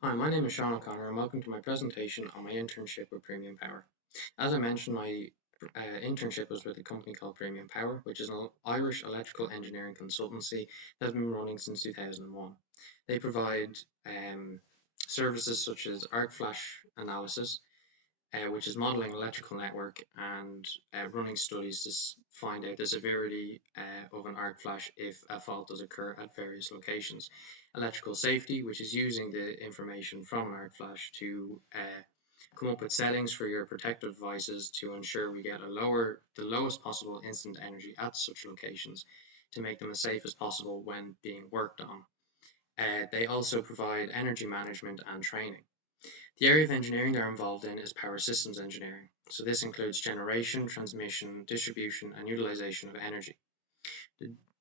Hi, my name is Sean O'Connor and welcome to my presentation on my internship with Premium Power. As I mentioned, my internship was with a company called Premium Power, which is an Irish electrical engineering consultancy that has been running since 2001. They provide services such as arc flash analysis, which is modeling electrical network and running studies to find out the severity of an arc flash if a fault does occur at various locations. Electrical safety, which is using the information from an arc flash to come up with settings for your protective devices to ensure we get the lowest possible instant energy at such locations to make them as safe as possible when being worked on. They also provide energy management and training. The area of engineering they're involved in is power systems engineering. So this includes generation, transmission, distribution, and utilization of energy.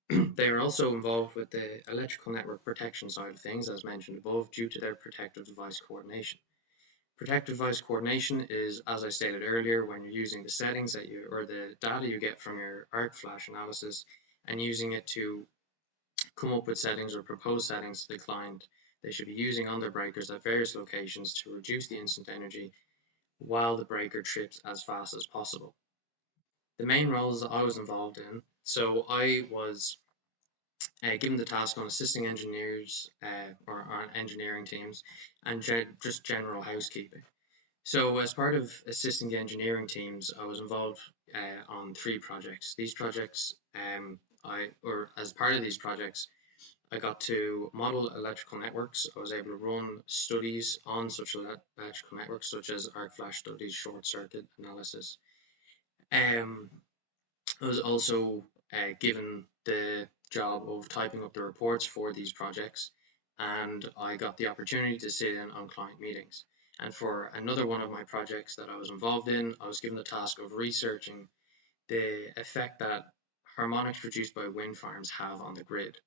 They are also involved with the electrical network protection side of things, as mentioned above, due to their protective device coordination. Protective device coordination is, as I stated earlier, when you're using the settings that you or the data you get from your arc flash analysis and using it to come up with settings or propose settings to the client they should be using on their breakers at various locations to reduce the instant energy while the breaker trips as fast as possible. The main roles that I was involved in, so I was given the task on assisting engineers or on engineering teams and just general housekeeping. So, as part of assisting the engineering teams, I was involved on three projects. These projects, as part of these projects, I got to model electrical networks. I was able to run studies on such electrical networks, such as arc flash studies, short circuit analysis. Um, I was also given the job of typing up the reports for these projects, and I got the opportunity to sit in on client meetings. And for another one of my projects that I was involved in, I was given the task of researching the effect that harmonics produced by wind farms have on the grid.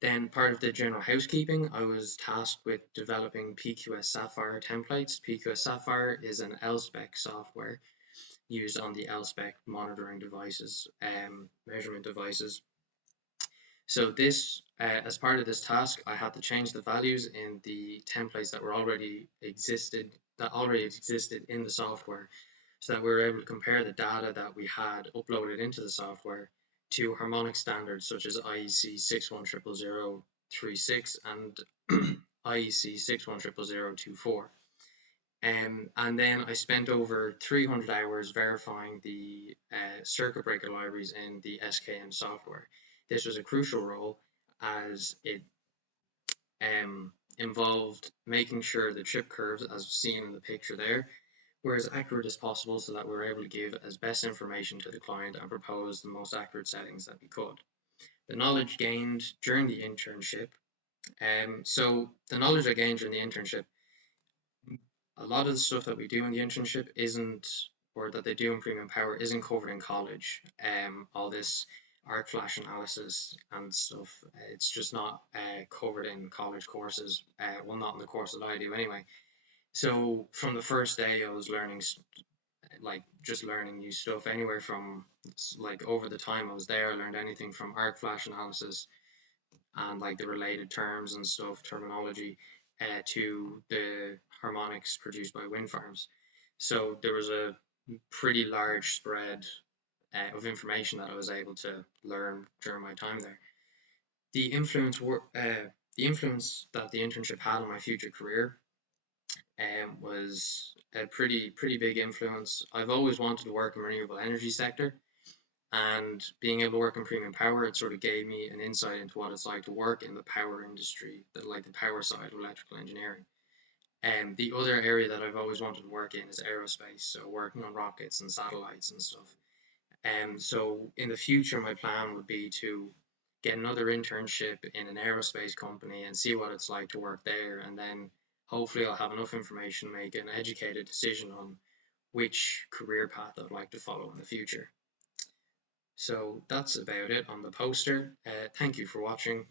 Then, part of the general housekeeping, I was tasked with developing PQS Sapphire templates. PQS Sapphire is an LSpec software used on the LSpec monitoring devices, measurement devices. So as part of this task, I had to change the values in the templates that already existed in the software, so that we were able to compare the data that we had uploaded into the software to harmonic standards such as IEC 6100036 and IEC 6100024. And then I spent over 300 hours verifying the circuit breaker libraries in the SKM software. This was a crucial role as it involved making sure the trip curves, as seen in the picture there, were as accurate as possible so that we were able to give as best information to the client and propose the most accurate settings that we could. The knowledge gained during the internship. So the knowledge I gained during the internship, a lot of the stuff that we do in the internship isn't, or that they do in Premium Power, isn't covered in college. All this arc flash analysis and stuff, it's just not covered in college courses. Well, not in the course that I do anyway. So from the first day, I was learning, like just learning new stuff. Anywhere from like over the time I was there, I learned anything from arc flash analysis and like the related terms and stuff, terminology, to the harmonics produced by wind farms. So there was a pretty large spread of information that I was able to learn during my time there. The influence the influence that the internship had on my future career was a pretty big influence. I've always wanted to work in the renewable energy sector, and being able to work in Premium Power, it sort of gave me an insight into what it's like to work in the power industry, like the power side of electrical engineering. And the other area that I've always wanted to work in is aerospace, so working on rockets and satellites and stuff. So in the future, my plan would be to get another internship in an aerospace company and see what it's like to work there, and then hopefully I'll have enough information to make an educated decision on which career path I'd like to follow in the future. So that's about it on the poster. Thank you for watching.